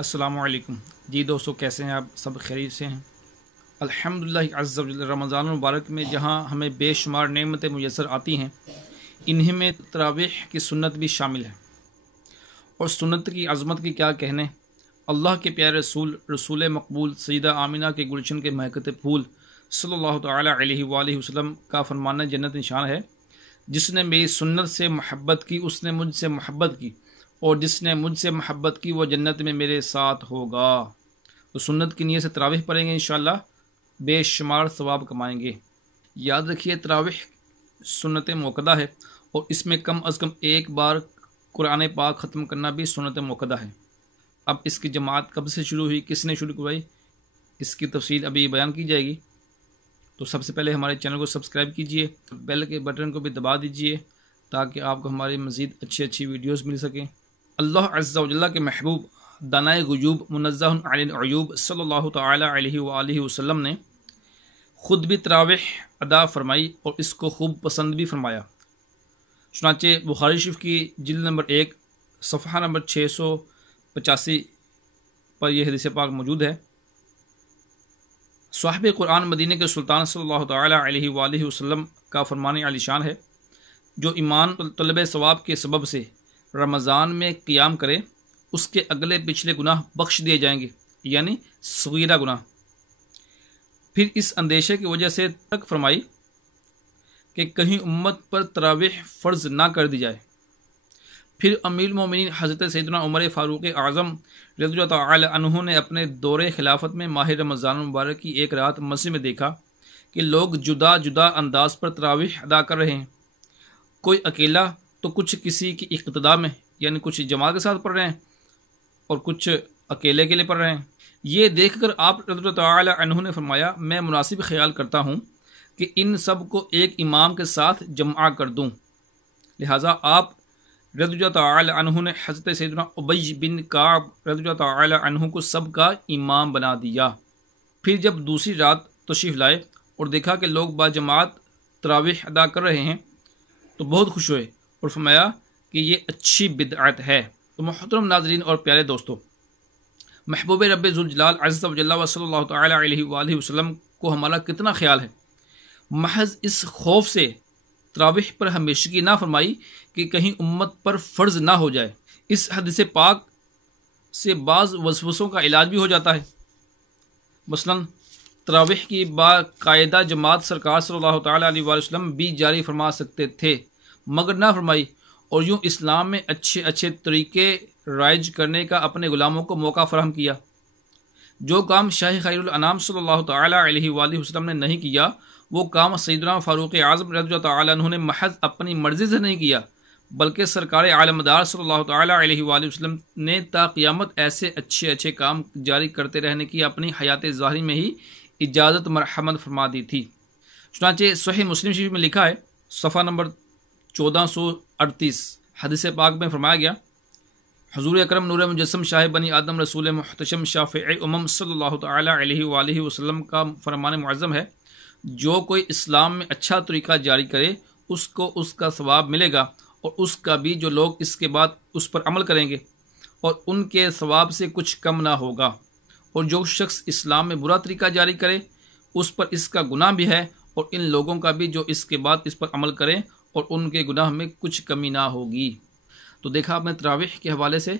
السلام علیکم جی دوستو، کیسے ہیں آپ؟ سب خیریت سے ہیں؟ الحمدللہ عز و جل۔ رمضان المبارک میں جہاں ہمیں بے شمار نعمتیں میسر آتی ہیں، انہیں میں تراویح کی سنت بھی شامل ہے، اور سنت کی عظمت کی کیا کہنے۔ اللہ کے پیارے رسول مقبول سیدہ آمینہ کے گلشن کے مہکتے پھول صلی اللہ تعالیٰ علیہ وآلہ وسلم کا فرمان جنت نشان ہے: جس نے میری سنت سے محبت کی اس نے مجھ سے محبت کی، اور جس نے مجھ سے محبت کی وہ جنت میں میرے ساتھ ہوگا۔ تو سنت کی نیت سے تراویح پڑھیں گے، انشاءاللہ بے شمار ثواب کمائیں گے۔ یاد رکھیے، تراویح سنت موقدہ ہے، اور اس میں کم از کم ایک بار قرآن پاک ختم کرنا بھی سنت موقدہ ہے۔ اب اس کی جماعت کب سے شروع ہوئی، کس نے شروع کروائی، اس کی تفصیل ابھی بیان کی جائے گی۔ تو سب سے پہلے ہمارے چینل کو سبسکرائب کیجئے، بیل کے بٹن کو بھی دبا دیجئے تاکہ آپ کو ہماری مزید اچھی ویڈیوز مل سکیں۔ اللہ عز و جل کے محبوب دانائے غیوب منزہ عن العیوب صلی اللہ تعالی علیہ وآلہ وسلم نے خود بھی تراویح ادا فرمائی اور اس کو خوب پسند بھی فرمایا۔ چنانچہ بخاری شریف کی جلد نمبر 1 صفحہ نمبر 685 پر یہ حدیث پاک موجود ہے۔ صاحب قرآن مدینہ کے سلطان صلی اللہ تعالی علیہ وآلہ وسلم کا فرمان عالی شان ہے: جو ایمان طلب ثواب کے سبب سے رمضان میں قیام کرے، اس کے اگلے پچھلے گناہ بخش دیے جائیں گے، یعنی صغیرہ گناہ۔ پھر اس اندیشے کی وجہ سے تک فرمائی کہ کہیں امت پر تراویح فرض نہ کر دی جائے۔ پھر امیر المومنین حضرت سیدنا عمر فاروق اعظم رضی اللہ تعالی عنہ نے اپنے دور خلافت میں ماہ رمضان المبارک کی ایک رات مسجد میں دیکھا کہ لوگ جدا جدا انداز پر تراویح ادا کر رہے ہیں، کوئی اکیلا تو کچھ کسی کی اقتداء میں، یعنی کچھ جماعت کے ساتھ پڑھ رہے ہیں اور کچھ اکیلے اکیلے پڑھ رہے ہیں۔ یہ دیکھ کر آپ رضی اللہ تعالی عنہ نے فرمایا: میں مناسب خیال کرتا ہوں کہ ان سب کو ایک امام کے ساتھ جمع کر دوں۔ لہٰذا آپ رضی اللہ تعالی عنہ نے حضرت سیدنا ابی بن کعب رضی اللہ تعالی عنہ کو سب کا امام بنا دیا۔ پھر جب دوسری رات تشریف لائے اور دیکھا کہ لوگ با جماعت تراویح ادا کر رہے ہیں تو بہت خوش ہوئے اور فرمایا کہ یہ اچھی بدعت ہے۔ تو محترم ناظرین اور پیارے دوستو، محبوب رب ذوالجلال عز و جل و صلی اللہ تعالی علیہ وآلہ وسلم کو ہمارا کتنا خیال ہے۔ محض اس خوف سے تراویح پر ہمیشگی نہ فرمائی کہ کہیں امت پر فرض نہ ہو جائے۔ اس حدیث پاک سے بعض وسوسوں کا علاج بھی ہو جاتا ہے۔ مثلا تراویح کی باقاعدہ جماعت سرکار صلی اللہ تعالی علیہ وآلہ وسلم بھی جاری فرما سکتے تھے، مگر نہ فرمائی، اور یوں اسلام میں اچھے طریقے رائج کرنے کا اپنے غلاموں کو موقع فراہم کیا۔ جو کام شاہ خیر الانام صلی اللہ تعالی علیہ وآلہ وسلم نے نہیں کیا، وہ کام سیدنا فاروق اعظم رضی اللہ تعالی عنہ نے محض اپنی مرضی سے نہیں کیا، بلکہ سرکار عالم دار صلی اللہ تعالی علیہ وآلہ وسلم نے تا قیامت ایسے اچھے کام جاری کرتے رہنے کی اپنی حیات ظاہری میں ہی اجازت مرحمت فرما دی تھی۔ چنانچہ صحیح مسلم شریف میں لکھا ہے، صفحہ نمبر 1438، حدیث پاک میں فرمایا گیا: حضور اکرم نور مجسم شاہ بنی آدم رسول محتشم شافع امم صلی اللہ تعالی علیہ وآلہ وسلم کا فرمان معظم ہے: جو کوئی اسلام میں اچھا طریقہ جاری کرے اس کو اس کا ثواب ملے گا، اور اس کا بھی جو لوگ اس کے بعد اس پر عمل کریں گے، اور ان کے ثواب سے کچھ کم نہ ہوگا۔ اور جو شخص اسلام میں برا طریقہ جاری کرے اس پر اس کا گناہ بھی ہے، اور ان لوگوں کا بھی جو اس کے بعد اس پر عمل کریں اور ان کے گناہ میں کچھ کمی نہ ہوگی۔ تو دیکھا آپ نے تراویح کے حوالے سے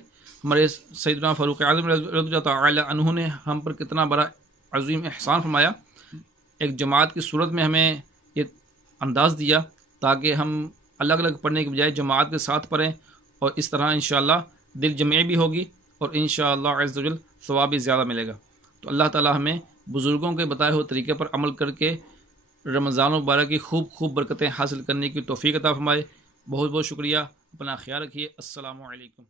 ہمارے سیدنا فاروق اعظم رضی اللہ تعالی عنہ نے ہم پر کتنا بڑا عظیم احسان فرمایا۔ ایک جماعت کی صورت میں ہمیں یہ انداز دیا تاکہ ہم الگ الگ پڑھنے کے بجائے جماعت کے ساتھ پڑھیں، اور اس طرح انشاءاللہ دل جمعی بھی ہوگی اور انشاءاللہ عز و جل ثواب بھی زیادہ ملے گا۔ تو اللہ تعالی ہمیں بزرگوں کے بتائے ہوئے طریقے پر عمل کر کے رمضان مبارک کی خوب برکتیں حاصل کرنے کی توفیق عطا فرمائے۔ بہت شکریہ، اپنا خیال رکھیے۔ السلام علیکم۔